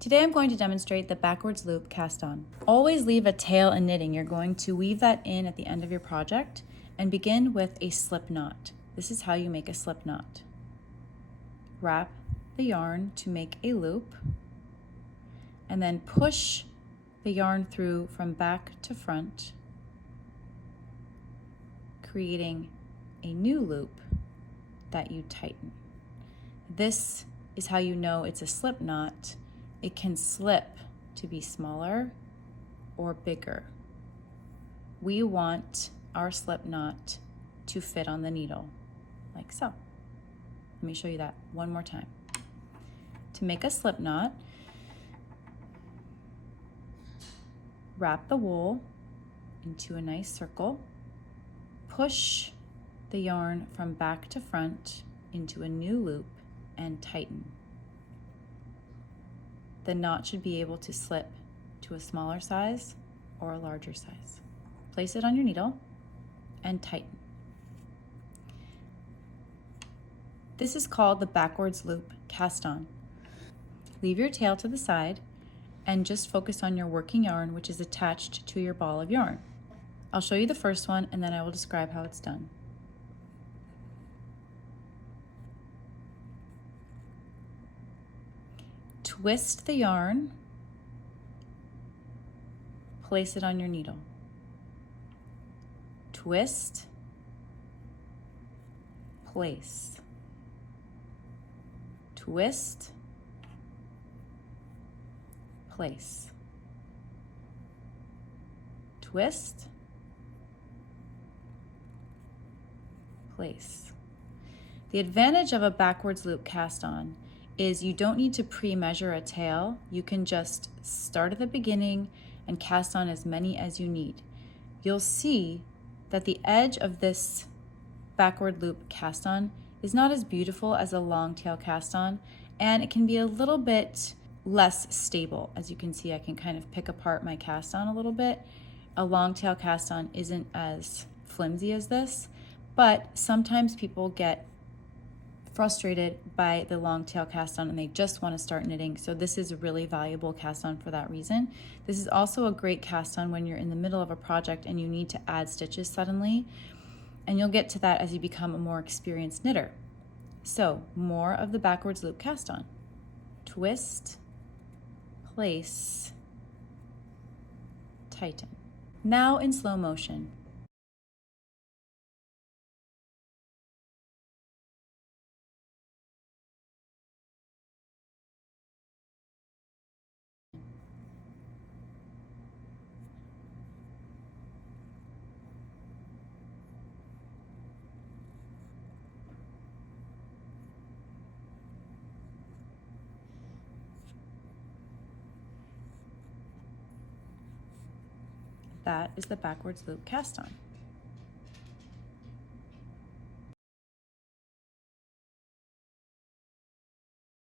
Today I'm going to demonstrate the backwards loop cast on. Always leave a tail in knitting. You're going to weave that in at the end of your project and begin with a slip knot. This is how you make a slip knot. Wrap the yarn to make a loop and then push the yarn through from back to front, creating a new loop that you tighten. This is how you know it's a slip knot. It can slip to be smaller or bigger. We want our slip knot to fit on the needle, like so. Let me show you that one more time. To make a slip knot, wrap the wool into a nice circle, push the yarn from back to front into a new loop, and tighten. The knot should be able to slip to a smaller size or a larger size. Place it on your needle and tighten. This is called the backwards loop cast on. Leave your tail to the side and just focus on your working yarn, which is attached to your ball of yarn. I'll show you the first one and then I will describe how it's done. Twist the yarn, place it on your needle. Twist, place. Twist, place. Twist, place. The advantage of a backwards loop cast on is you don't need to pre-measure a tail. You can just start at the beginning and cast on as many as you need. You'll see that the edge of this backward loop cast on is not as beautiful as a long tail cast on, and it can be a little bit less stable. As you can see, I can kind of pick apart my cast on a little bit. A long tail cast on isn't as flimsy as this, but sometimes people get frustrated by the long tail cast on and they just want to start knitting. So this is a really valuable cast on for that reason. This is also a great cast on when you're in the middle of a project and you need to add stitches suddenly. And you'll get to that as you become a more experienced knitter. So more of the backwards loop cast on. Twist, place, tighten. Now in slow motion. That is the backwards loop cast on.